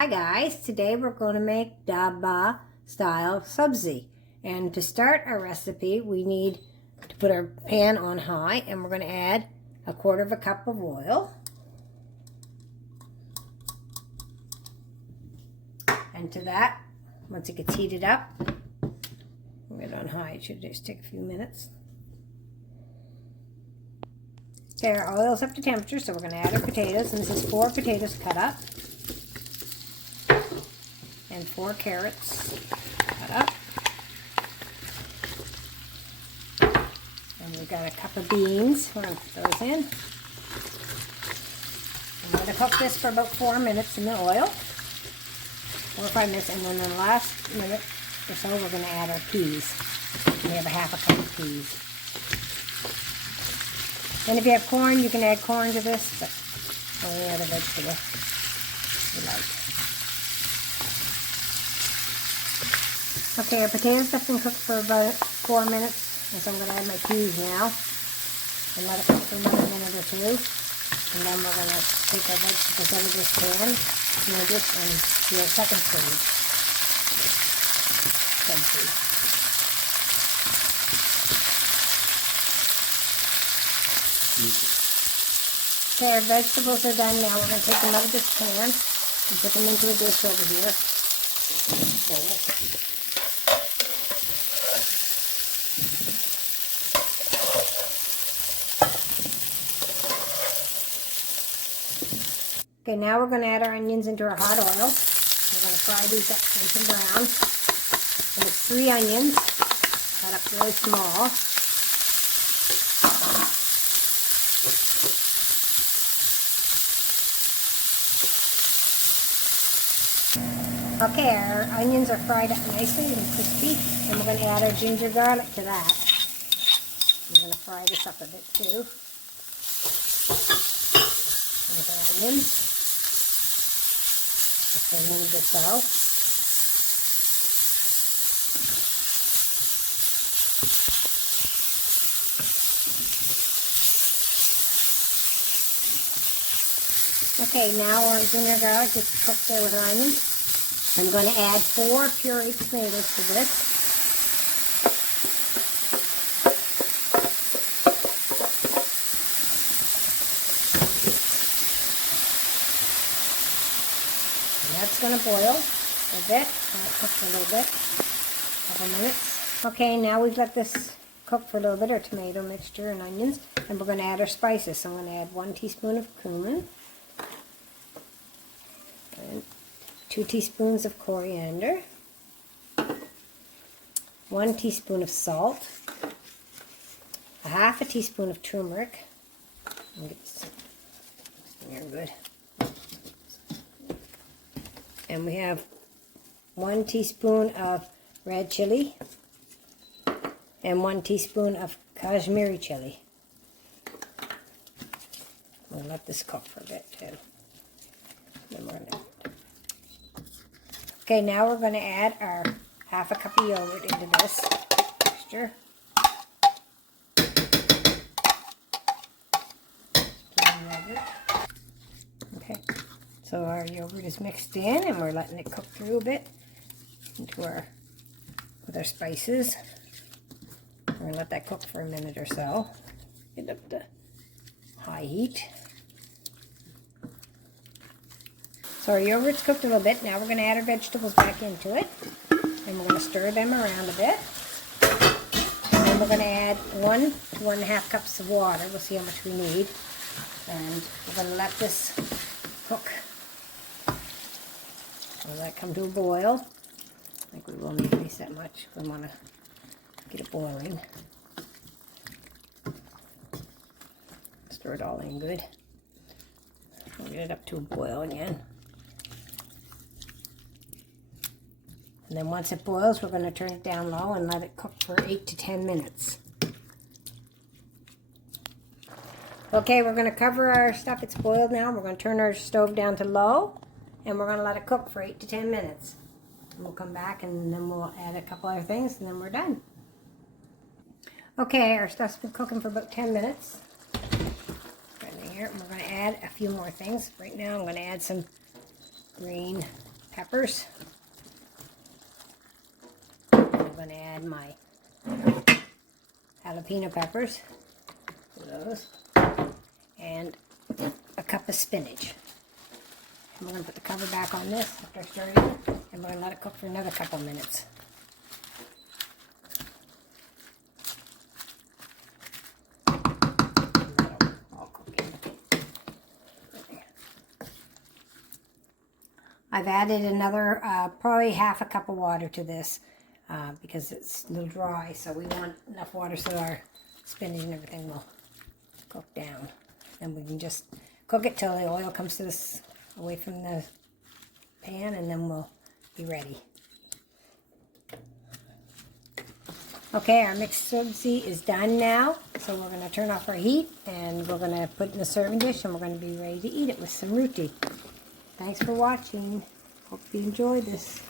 Hi guys, today we're going to make dahba style sabzi. And to start our recipe, we need to put our pan on high and we're going to add 1/4 cup of oil. And to that, once it gets heated up, we'll get it on high. It should just take a few minutes. Okay, our oil's up to temperature, so we're going to add our potatoes. And this is 4 potatoes cut up. And 4 carrots cut up. And we've got a cup of beans. We're going to put those in. And we're going to cook this for about 4 minutes in the oil. 4 or 5 minutes. And then in the last minute or so, we're going to add our peas. We have a 1/2 cup of peas. And if you have corn, you can add corn to this, but only other vegetable you like. Okay, our potatoes have been cooked for about 4 minutes, and so I'm going to add my peas now and let it cook for another minute or 2. And then we're going to take our vegetables out of this pan, move it, and do our second stage. Okay, our vegetables are done now. We're going to take them out of this pan and put them into a dish over here. Okay, now we're going to add our onions into our hot oil. We're going to fry these up nice and brown. And it's 3 onions, cut up really small. Okay, our onions are fried up nicely and crispy, and we're going to add our ginger garlic to that. We're going to fry this up a bit too. With our onions, just for a minute or so. Okay, now our ginger garlic is cooked there with our onions. I'm going to add 4 pureed tomatoes to this. And that's going to boil a bit. Let it cook for a little bit, a couple minutes. Okay, now we've let this cook for a little bit, our tomato mixture and onions, and we're going to add our spices. So I'm going to add 1 teaspoon of cumin, and 2 teaspoons of coriander, 1 teaspoon of salt, 1/2 teaspoon of turmeric. Get this here good. And we have 1 teaspoon of red chili and 1 teaspoon of Kashmiri chili. We'll let this cook for a bit too. Then we're going to Okay, now we're going to add our 1/2 cup of yogurt into this mixture. Okay, so our yogurt is mixed in and we're letting it cook through a bit with our spices. We're going to let that cook for a minute or so. Get up to high heat. So our yogurt's cooked a little bit. Now we're going to add our vegetables back into it. And we're going to stir them around a bit. And then we're going to add 1 to 1.5 cups of water. We'll see how much we need. And we're going to let this cook. We'll let it come to a boil. I think we will need at least that much. We want to get it boiling. Stir it all in good. We'll get it up to a boil again. And then once it boils, we're going to turn it down low and let it cook for 8 to 10 minutes. Okay, we're going to cover our stuff. It's boiled now. We're going to turn our stove down to low, and we're going to let it cook for 8 to 10 minutes. And we'll come back, and then we'll add a couple other things, and then we're done. Okay, our stuff's been cooking for about 10 minutes. Right in here, and we're going to add a few more things. Right now, I'm going to add some green peppers. I'm going to add my jalapeno peppers, those, and a cup of spinach. And we're going to put the cover back on this after stirring it, and we're going to let it cook for another couple minutes. I've added another, probably half a cup of water to this because it's a little dry, so we want enough water so our spinach and everything will cook down. And we can just cook it till the oil comes to this away from the pan, and then we'll be ready. Okay, our mixed subzi is done now, so we're going to turn off our heat, and we're going to put it in a serving dish, and we're going to be ready to eat it with some roti. Thanks for watching. Hope you enjoyed this.